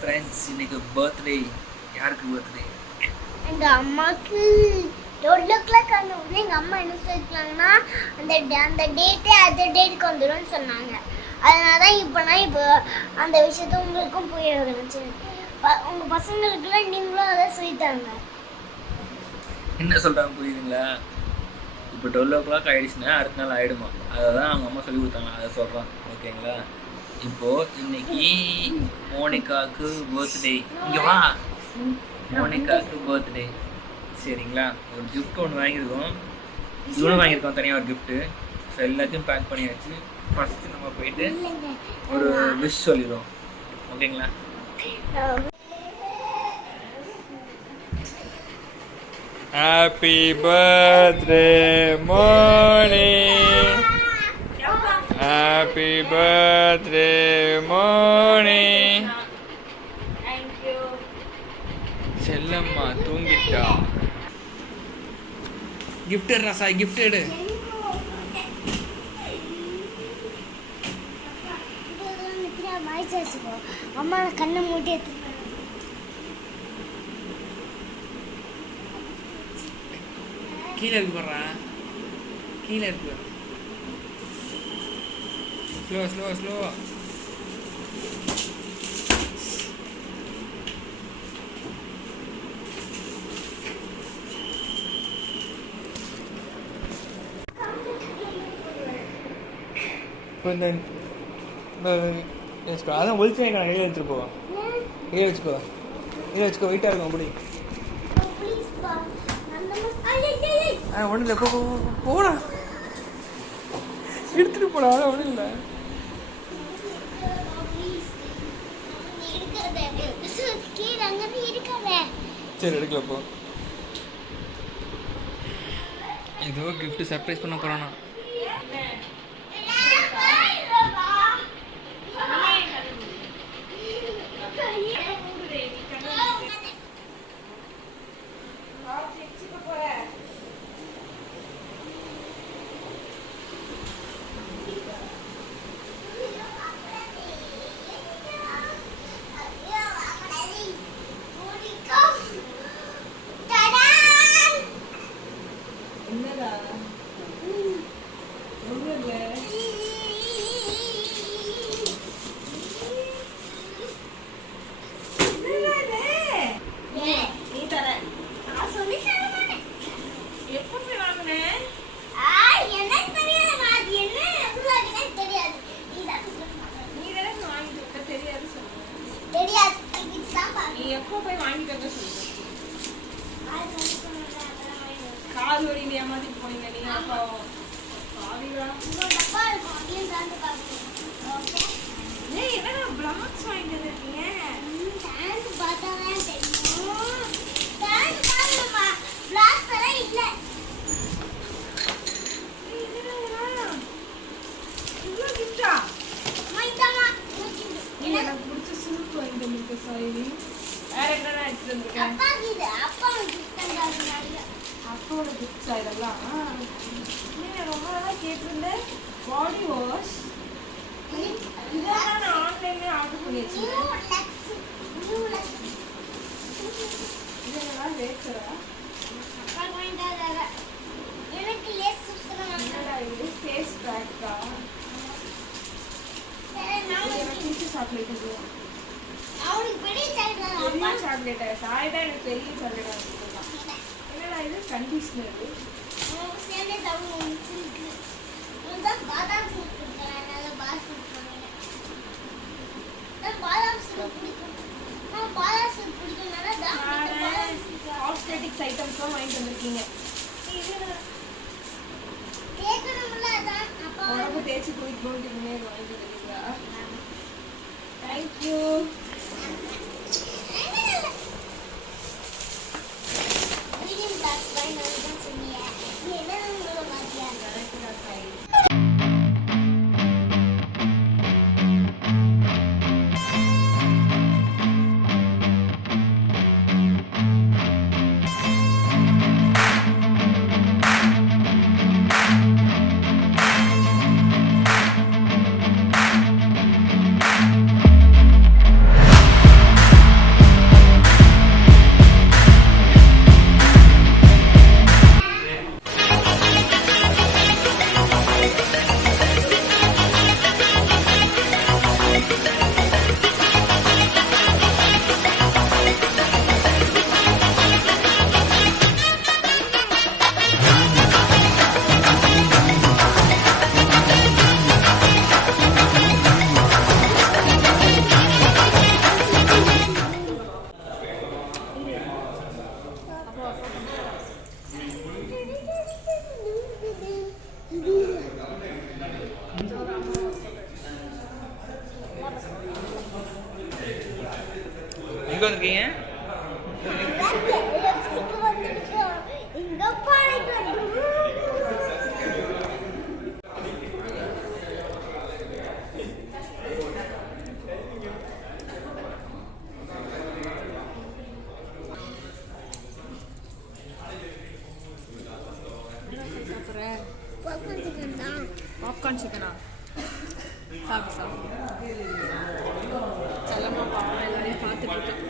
Friends இன்னைக்கு birthday. யாருக்கு birthday? எங்கள் அம்மாவுக்கு 12 அந்த உள்ள எங்கள் அம்மா என்ன சொல்லிருக்காங்கன்னா அந்த டேட்டே அந்த டேட்டுக்கு வந்துடும்னு சொன்னாங்க. அதனால தான் இப்போ அந்த விஷயத்த உங்களுக்கும் புரிய வச்சுருக்கேன். உங்கள் பசங்களுக்குலாம் நீங்களும் அதை சொல்லித்தாங்க. என்ன சொல்கிறாங்க புரியுதுங்களா? இப்போ 12 ஆகிடுச்சுன்னா அடுத்த நாள் ஆகிடுமா, அதை தான் அவங்க அம்மா சொல்லி கொடுத்தாங்க, அதை சொல்கிறான். ஓகேங்களா? இப்போது இன்னைக்கு மோனிகாவுக்கு பர்த்டே. இங்கே வா, மோனிகாவுக்கு பர்த்டே. சரிங்களா? ஒரு கிஃப்ட் ஒன்று வாங்கியிருக்கோம், இவனும் வாங்கியிருக்கோம் தனியாக ஒரு கிஃப்ட்டு. ஸோ எல்லாத்தையும் பேக் பண்ணியாச்சு. ஃபஸ்ட்டு நம்ம போயிட்டு ஒரு விஷ் சொல்லிடுவோம். ஓகேங்களா? Happy birthday, Moni. Happy birthday, Moni. Thank you. செல்லம்மா தூங்கிட்டா. gift எடுறா சாய், gift எடு. அம்மா கண்ணை மூடி கீழே இருக்கு போடுறா, கீழே இருக்கு. Slow slow slow. வச்சுக்கோ, அதான் ஒழிச்சு கையில் வச்சுட்டு போவோம். கையில் வச்சுக்கோ, கையில் வச்சுக்கோ, வெயிட்டாக இருக்கும் அப்படி. ஒன்றும் இல்லை, போடா, எடுத்துட்டு போடா, ஒன்றும் இல்லை. சரி எடுக்கல போ. ஏதோ கிஃப்ட் சர்ப்ரைஸ் பண்ண போறானா? காது வழியில் ஏமாத்திட்டு போனீங்க நீங்க. அப்போ என்னடா பிளாக்ஸ் வாங்கிட்டு வந்துருக்கீங்க? எனக்கு பிடிச்ச சுருக்கு வாங்கிட்டு வந்துருக்க சாயினி. வேற என்னடா எடுத்துட்டு வந்திருக்கேன்? அப்போட கிஃப்ட்ஸா இதெல்லாம்? ரொம்ப நாளாக கேட்டிருந்தேன். பாடி வாஷ் இதெல்லாம் நான் ஆன்லைன்லேயே ஆர்டர் பண்ணி வச்சுருக்கேன். இதெல்லாம் ரேச்சரா? என்னடா இது ஃபேஸ் பேக்கா? சாக்லேட் சாக்லேட்டா? சாய் தான் எனக்கு பெரிய சாக்லேட்டா வச்சுருக்கான். என்னடா இது கண்டிஷ்னர்? காஸ்மெட்டிக்ஸ் ஐட்டம்ஸ்லாம் வாங்கிட்டு வந்திருக்கீங்க. உடம்பு தேய்ச்சி குளிக்கணும்னு வாங்கிட்டு வந்துருக்கீங்களா? தேங்க்யூ. இருக்கீங்க? இங்க பாருங்க. பாப்கார்ன் சிக்கனா சாப்பிட்டு சாப்பிட்டு செல்லமா பாப்பா எல்லாரையும் பார்த்துட்டு இருக்கேன்.